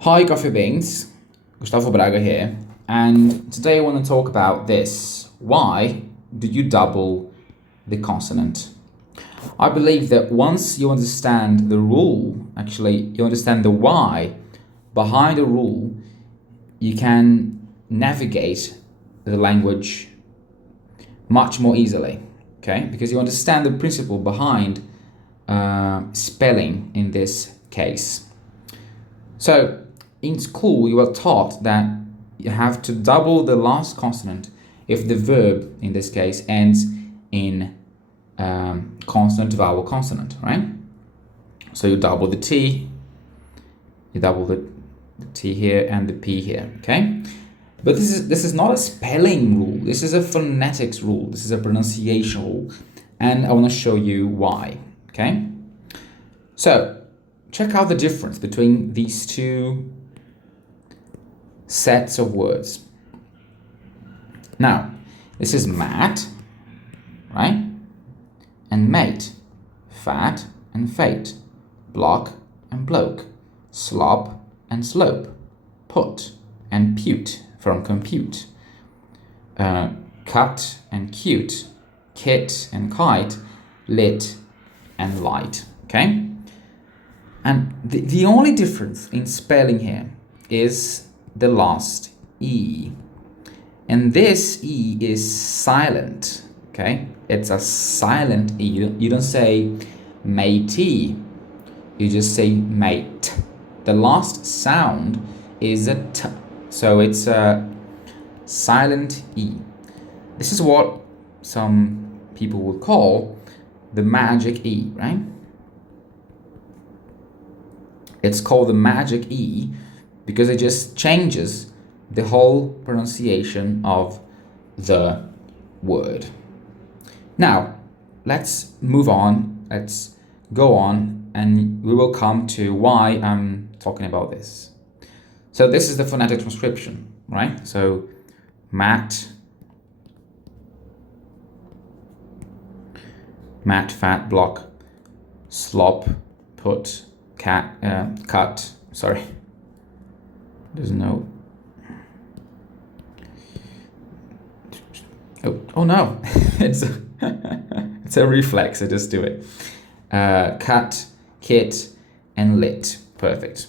Hi Coffee Beans, Gustavo Braga here, and today I want to talk about this. Why do you double the consonant? I believe that once you understand the rule, actually you understand the why behind the rule, you can navigate the language much more easily, okay? Because you understand the principle behind spelling in this case. So in school, you are taught that you have to double the last consonant if the verb, in this case, ends in consonant, vowel, consonant, right? So you double the T, you double the T here and the P here, okay? But this is not a spelling rule. This is a phonetics rule. This is a pronunciation rule. And I want to show you why, okay? So check out the difference between these two sets of words. Now, this is mat, right? And mate, fat and fate, block and bloke, slop and slope, put and pute from compute, cut and cute, kit and kite, lit and light, okay? And the only difference in spelling here is the last E. And this E is silent, okay? It's a silent E. You don't say matey, you just say mate. The last sound is a T, so it's a silent E. This is what some people would call the magic E, right? It's called the magic E because it just changes the whole pronunciation of the word. Now, let's move on. Let's go on and we will come to why I'm talking about this. So this is the phonetic transcription, right? So mat, fat, block, slop, put, cut, sorry. There's no. Oh no, it's a reflex. I just do it. Cut, kit, and lit. Perfect.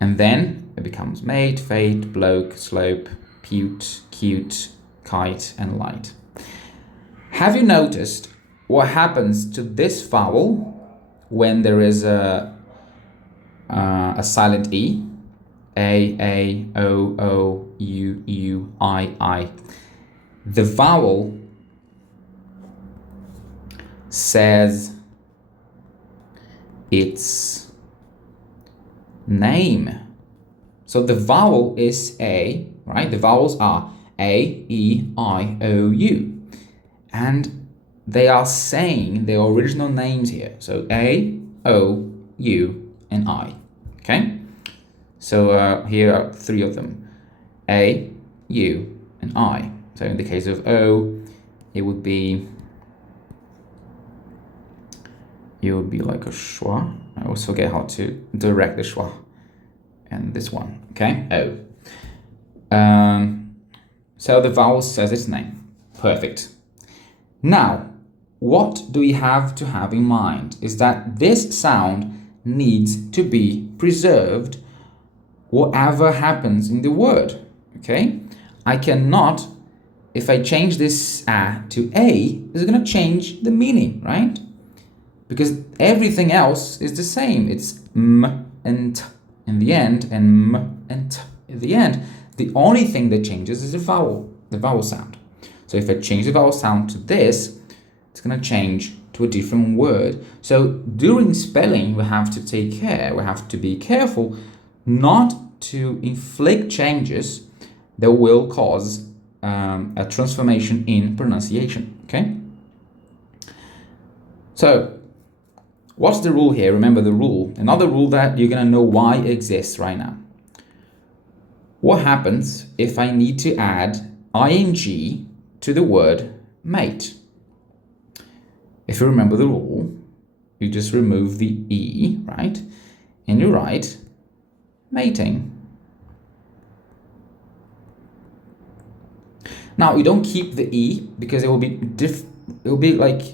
And then it becomes mate, fate, bloke, slope, pute, cute, kite, and light. Have you noticed what happens to this vowel when there is a silent E? A, O, U, I. The vowel says its name. So the vowel is A, right? The vowels are A, E, I, O, U. And they are saying their original names here. So A, O, U, and I, okay? So here are three of them, A, U, and I. So in the case of O, it would be like a schwa. I always forget how to direct the schwa. And this one, okay, O. So the vowel says its name. Perfect. Now, what do we have to have in mind is that this sound needs to be preserved whatever happens in the word, okay? I cannot, if I change this A to A, it's gonna change the meaning, right? Because everything else is the same. It's M and T in the end and M and T in the end. The only thing that changes is the vowel sound. So if I change the vowel sound to this, it's gonna change to a different word. So during spelling, we have to take care, we have to be careful not to inflict changes that will cause a transformation in pronunciation, okay? So what's the rule here? Remember the rule. Another rule that you're gonna know why it exists right now. What happens if I need to add ing to the word mate? If you remember the rule, you just remove the E, right? And you write mating. Now you don't keep the E because it will be like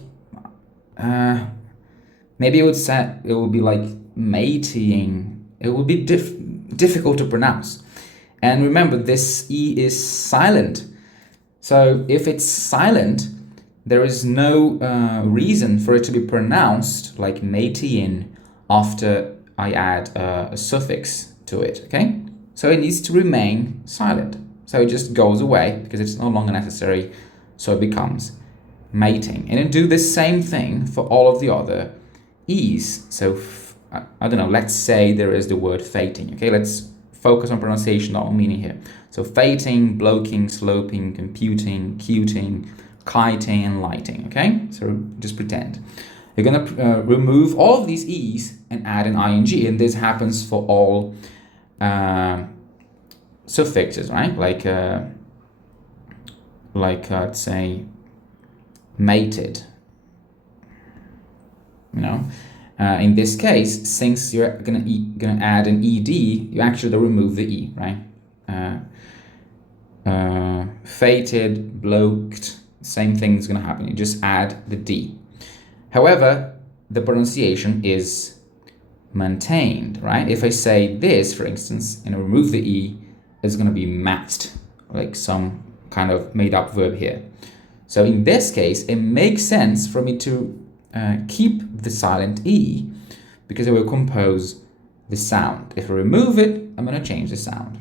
maybe it would be like mating. It will be difficult to pronounce. And remember, this E is silent. So if it's silent, there is no reason for it to be pronounced like mating after I add a suffix to it, okay? So it needs to remain silent. So it just goes away because it's no longer necessary. So it becomes mating. And then do the same thing for all of the other E's. So I don't know, let's say there is the word fating, okay? Let's focus on pronunciation, not on meaning here. So fating, bloking, sloping, computing, cuting, kiting, and lighting, okay? So just pretend. You're gonna remove all of these E's and add an ing, and this happens for all suffixes, right? Like I'd say mated, you know? In this case, since you're gonna add an ed, you actually remove the E, right? Fated, bloked, same thing is gonna happen. You just add the D. However, the pronunciation is maintained, right? If I say this, for instance, and I remove the E, it's gonna be matched, like some kind of made-up verb here. So in this case, it makes sense for me to keep the silent E because it will compose the sound. If I remove it, I'm going to change the sound.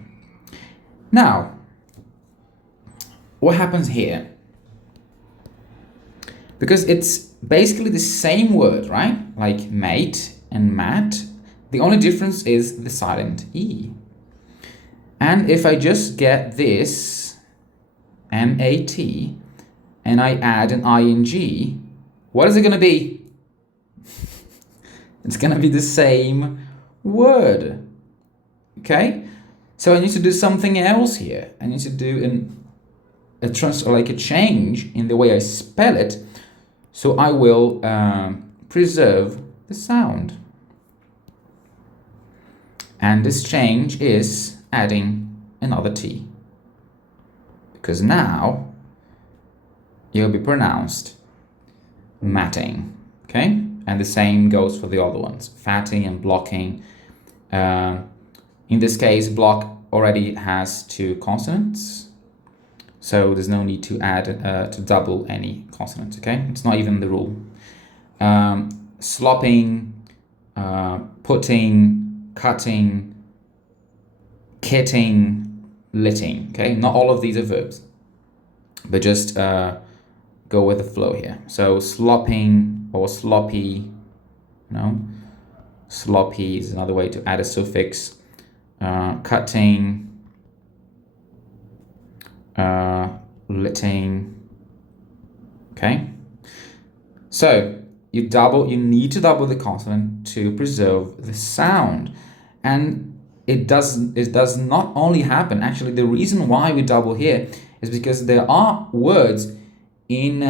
Now, what happens here? Because it's basically the same word, right? Like mate and mat. The only difference is the silent E. And if I just get this M-A-T and I add an ing, what is it going to be? It's going to be the same word. Okay? So I need to do something else here. I need to do a change in the way I spell it. So I will preserve the sound. And this change is adding another T. Because now you'll be pronounced matting, okay? And the same goes for the other ones, fatting and blocking. In this case, block already has 2 consonants, so there's no need to add to double any consonants, okay? It's not even the rule. Slopping, putting, cutting, kitting, litting, okay? Not all of these are verbs, but just go with the flow here. So slopping or sloppy, you know, sloppy is another way to add a suffix. Cutting, litting, okay? So you need to double the consonant to preserve the sound. And it does not only happen, actually the reason why we double here is because there are words in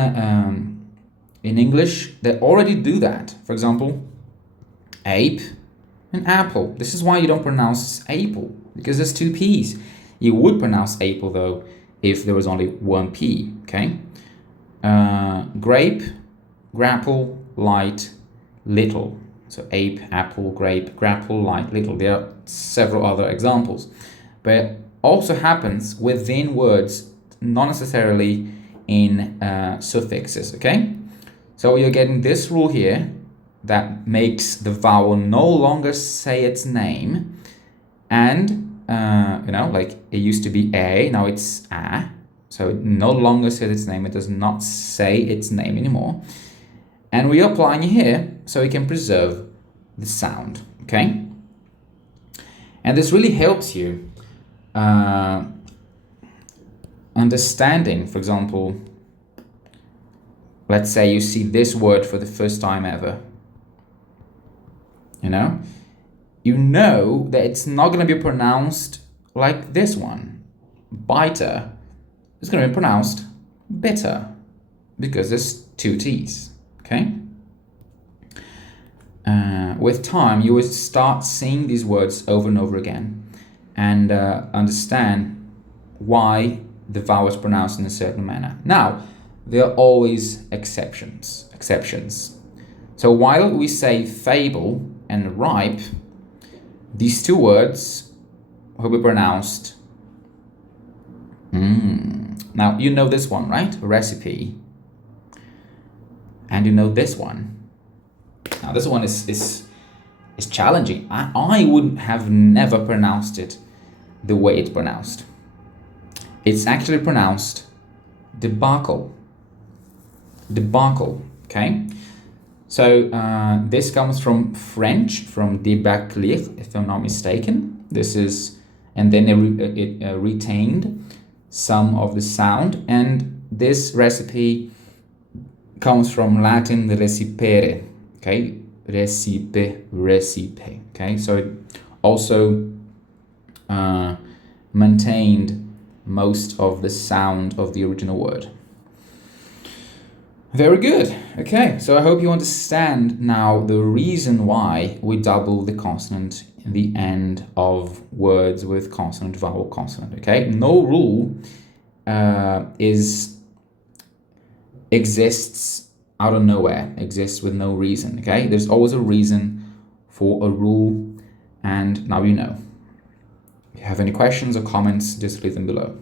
English that already do that. For example, ape and apple. This is why you don't pronounce apple, because there's 2 P's. You would pronounce apple though if there was only 1 P, okay? Grape, grapple, light, little. So ape, apple, grape, grapple, light, little. There are several other examples. But it also happens within words, not necessarily in suffixes, okay? So you're getting this rule here that makes the vowel no longer say its name, and you know, like it used to be a, now it's a, so it no longer says its name. It does not say its name anymore, and we are applying it here so we can preserve the sound, okay? And this really helps you understanding, for example, let's say you see this word for the first time ever, you know that it's not going to be pronounced like this one. Biter is going to be pronounced bitter because there's 2 T's, okay? with time, you will start seeing these words over and over again and understand why the vowel is pronounced in a certain manner. Now, there are always exceptions. So while we say fable and ripe, these two words will be pronounced. Now, you know this one, right? Recipe. And you know this one. Now, this one is challenging. I would have never pronounced it the way it's pronounced. It's actually pronounced debacle. Debacle, okay? So this comes from French, from débâcler, if I'm not mistaken. This is, and then it retained some of the sound, and this recipe comes from Latin recipere, okay? Recipe, okay? So it also maintained most of the sound of the original word. Very good. Okay, so I hope you understand now the reason why we double the consonant in the end of words with consonant, vowel, consonant. Okay, no rule exists out of nowhere, exists with no reason. Okay, there's always a reason for a rule, and now you know. If you have any questions or comments, just leave them below.